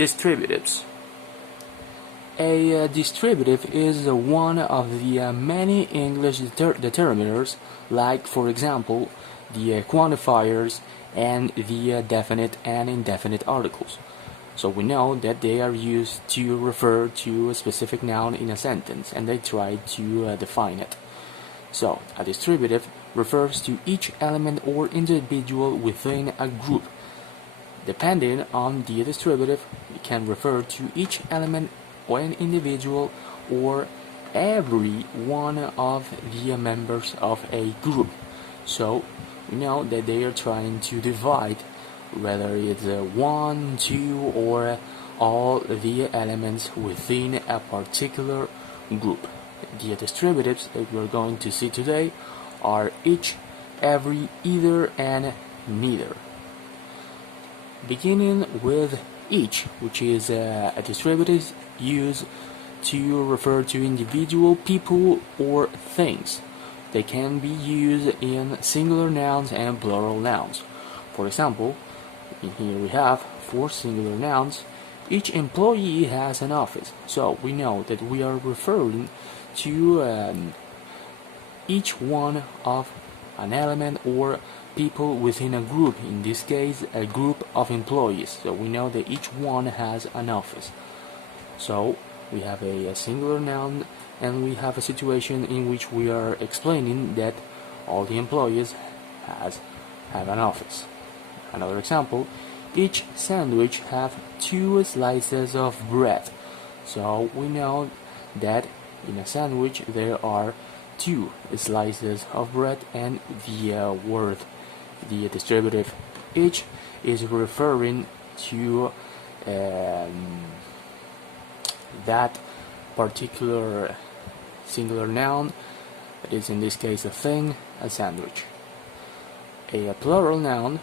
Distributives. A distributive is one of the many English determiners, like, for example, the quantifiers and the definite and indefinite articles. So we know that they are used to refer to a specific noun in a sentence, and they try to define it. So a distributive refers to each element or individual within a group. Depending on the distributive, it can refer to each element or an individual or every one of the members of a group. So we know that they are trying to divide whether it's one, two, or all the elements within a particular group. The distributives that we're going to see today are each, every, either, and neither. Beginning with each, which is a distributive used to refer to individual people or things. They can be used in singular nouns and plural nouns. For example, here we have 4 singular nouns. Each employee has an office, so we know that we are referring to each one of an element or people within a group, in this case a group of employees, so we know that each one has an office. So we have a singular noun, and we have a situation in which we are explaining that all the employees have an office. Another example, each sandwich have 2 slices of bread, so we know that in a sandwich there are 2 slices of bread, and the word, the distributive each, is referring to that particular singular noun, that is in this case a thing, a sandwich. A plural noun,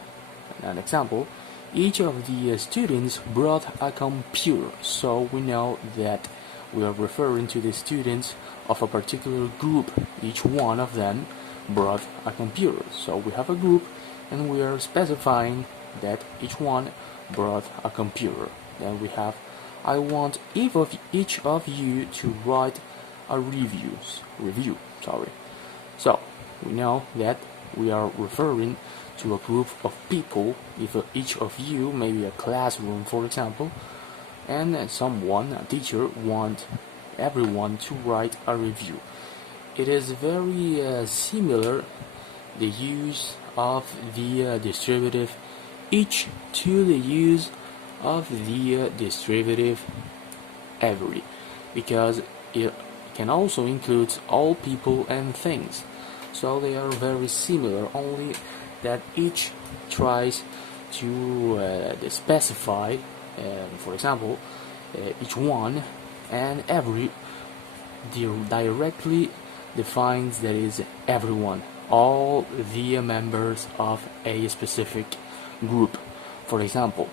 an example, each of the students brought a computer, so we know that we are referring to the students of a particular group. Each one of them brought a computer, so we have a group and we are specifying that each one brought a computer. Then we have, I want each of you to write a review. So we know that we are referring to a group of people. If each of you, maybe a classroom for example, and someone, a teacher, want everyone to write a review. It is very similar, the use of the distributive each to the use of the distributive every, because it can also include all people and things. So they are very similar, only that each tries to specify, for example, each one, and every directly defines that is everyone, all the members of a specific group. For example,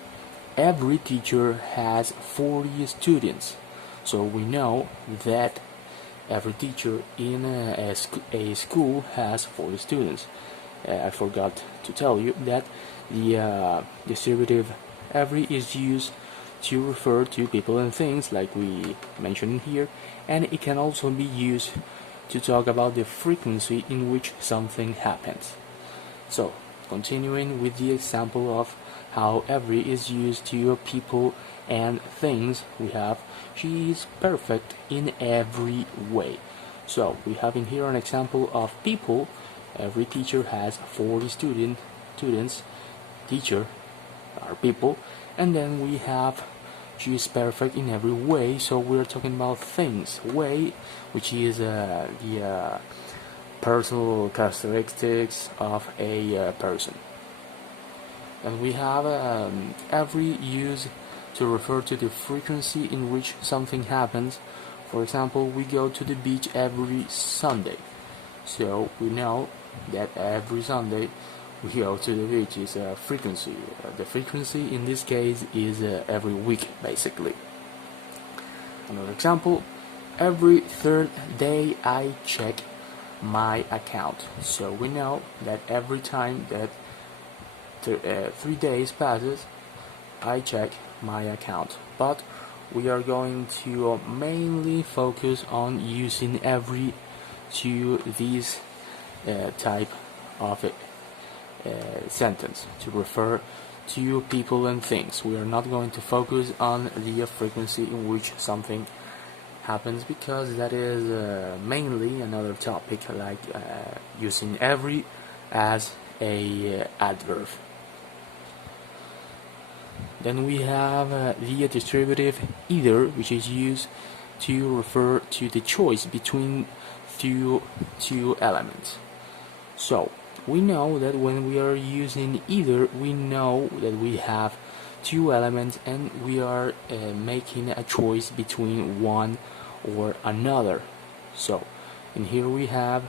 every teacher has 40 students, so we know that every teacher in a school has 40 students. I forgot to tell you that the distributive every is used to refer to people and things, like we mentioned here, and it can also be used to talk about the frequency in which something happens. So, continuing with the example of how every is used to people and things, we have, she is perfect in every way. So we have in here an example of people. Every teacher has 40 students. Teacher are people, and then we have, she is perfect in every way. So we're talking about things. Way, which is the personal characteristics of a person. And we have every used to refer to the frequency in which something happens. For example, we go to the beach every Sunday, so we know that every Sunday we go to the beach is a frequency. The frequency in this case is every week, basically. Another example, every third day I check my account. So we know that every time that 3 days passes, I check my account. but we are going to mainly focus on using every to this type of sentence to refer to people and things. We are not going to focus on the frequency in which something happens, because that is mainly another topic, like using every as a adverb. Then we have the distributive either, which is used to refer to the choice between two elements. So we know that when we are using either, we know that we have two elements and we are making a choice between one or another. So in here we have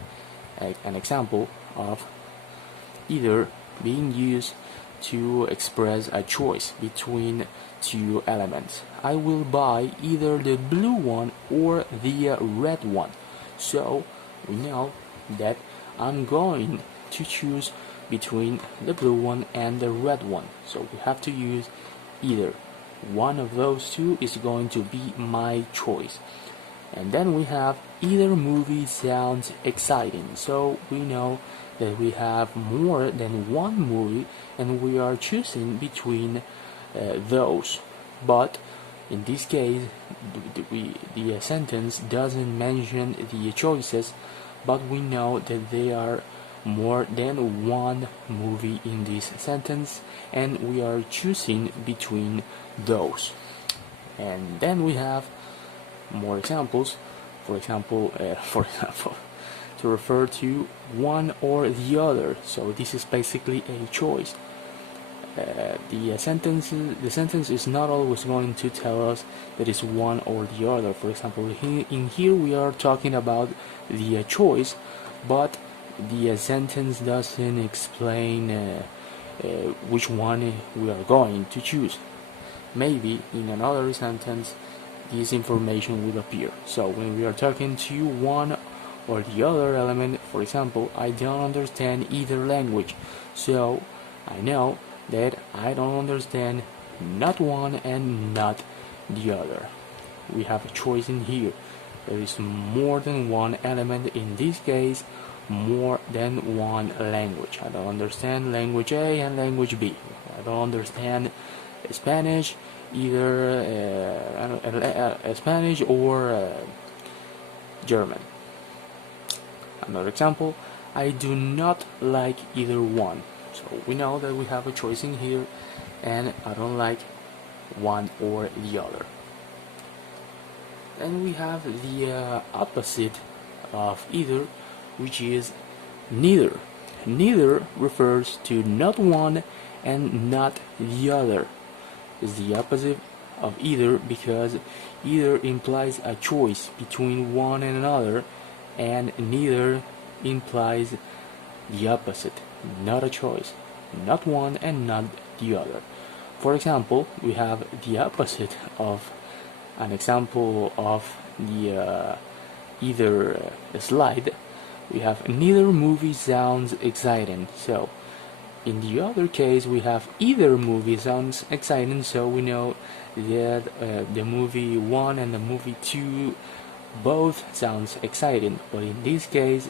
an example of either being used to express a choice between two elements. I will buy either the blue one or the red one. So we know that I'm going to choose between the blue one and the red one. So we have to use either. One of those two is going to be my choice. And then we have either movie sounds exciting. So we know that we have more than one movie and we are choosing between those. But in this case, the sentence doesn't mention the choices, but we know that there are more than one movie in this sentence and we are choosing between those. And then we have more examples. For example, to refer to one or the other. So this is basically a choice. The sentence is not always going to tell us that it's one or the other. For example, in here we are talking about the choice, but the sentence doesn't explain which one we are going to choose. Maybe in another sentence this information will appear. So when we are talking to one or the other element, for example, I don't understand either language, so I know that I don't understand not one and not the other. We have a choice in here. There is more than one element, in this case more than one language. I don't understand language A and language B. I don't understand Spanish, either Spanish or German. Another example, I do not like either one. So we know that we have a choice in here and I don't like one or the other. Then we have the opposite of either, which is neither. Neither refers to not one and not the other. It's the opposite of either because either implies a choice between one and another, and neither implies the opposite, not a choice, not one and not the other. For example, we have the opposite of an example of the either slide. We have neither movie sounds exciting. So in the other case we have either movie sounds exciting, so we know that the movie 1 and the movie 2 both sounds exciting, but in this case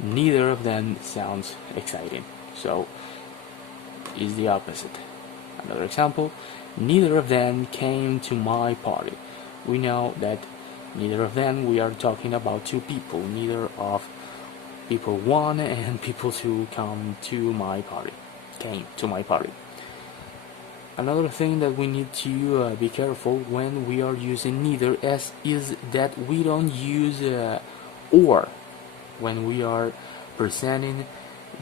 neither of them sounds exciting, so is the opposite. Another example, neither of them came to my party. We know that neither of them, we are talking about two people, neither of people 1 and people 2 came to my party. Another thing that we need to be careful when we are using neither is that we don't use or when we are presenting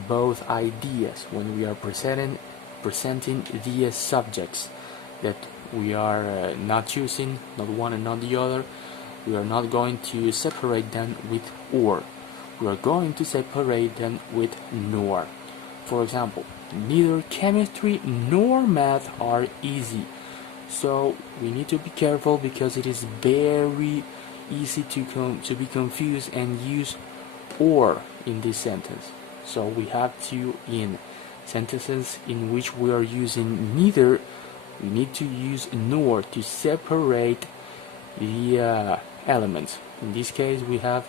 both ideas, when we are presenting the subjects that we are not choosing, not one and not the other. We are not going to separate them with or. We are going to separate them with nor. For example, neither chemistry nor math are easy. So we need to be careful because it is very easy to be confused and use or in this sentence. So we have to, in sentences in which we are using neither, we need to use nor to separate the elements. In this case, we have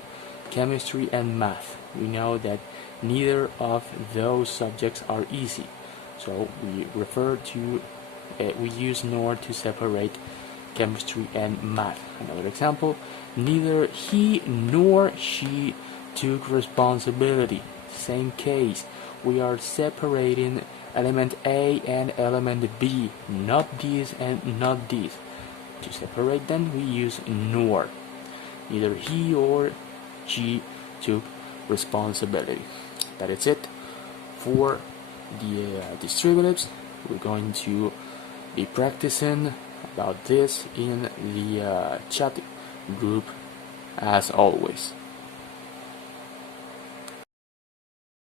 chemistry and math. We know that neither of those subjects are easy, so we use nor to separate chemistry and math. Another example, neither he nor she took responsibility. Same case, we are separating element A and element B, not this and not this. To separate them, we use nor. Neither he or she took responsibility. That is it for the distributives. We're going to be practicing about this in the chat group as always.